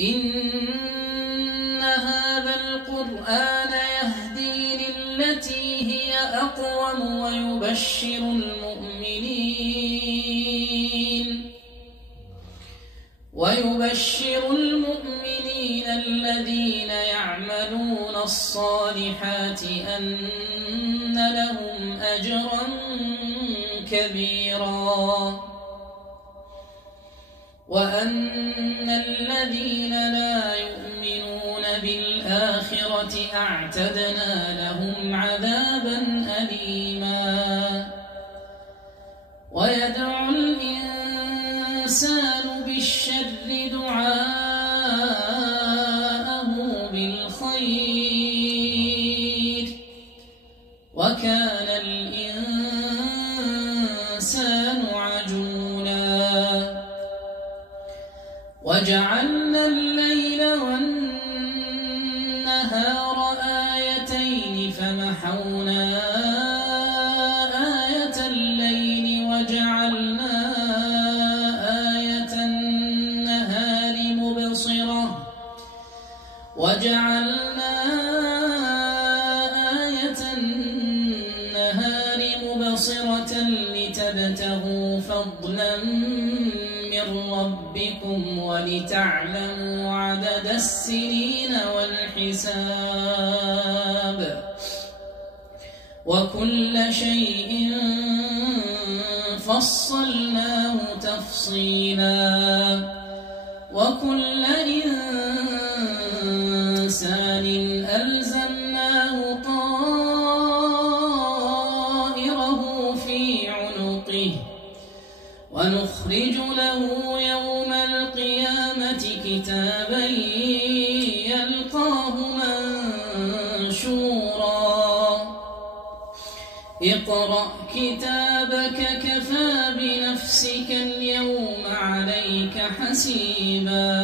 إن هذا القرآن يهدي للتي هي أقوم ويبشر المؤمنين الذين يعملون الصالحات أن لهم أجرا كبيرا وأن الذين لا يؤمنون بالآخرة أعتدنا لهم عذابا أليما ويدعو الإنسان بالشر دعاءه بالخير وكان الإنسان عجولا وجعلنا الليل والنهار آيتين فمحونا آية الليل وجعلنا آية النهار مبصرة لتبتغوا فضلا من ربكم ولتعلموا عدد السنين والحساب وكل شيء فصلناه تفصيلا وكل إنسان ألزمناه طائره في عنقه ونخرج له يوم القيامة كتابا يلقاه منشورا اقرأ كتابك كفى بنفسك اليوم عليك حسيبا.